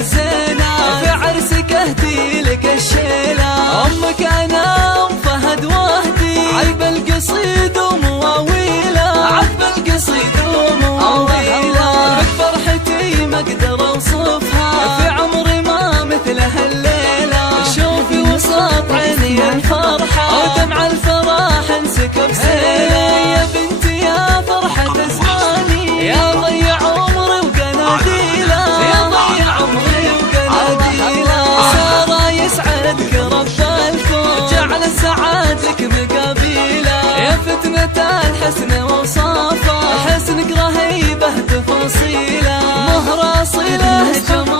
الزينة، في عرسك اهدي لك الشيلة. امك انا ام فهد وهدي، عذب القصيد ومواويله، عذب القصيد ومواويله. بك فرحتي ما اقدر اوصفها، في عمري ما مثلها الليلة. شوفي وسط عيني الفرحة، ودمع الفرح انسكب سيلة. يا بنتي يا فرحة زماني، يا ضيع عمري وقناديله، يا ضيع عمري وقناديله. سارة يسعدك رب الكون، جعل السعاد لك مقابيله. يا فتنة الحسن وصافه، حسنك رهيبه تفاصيله. مهر اصيله جمال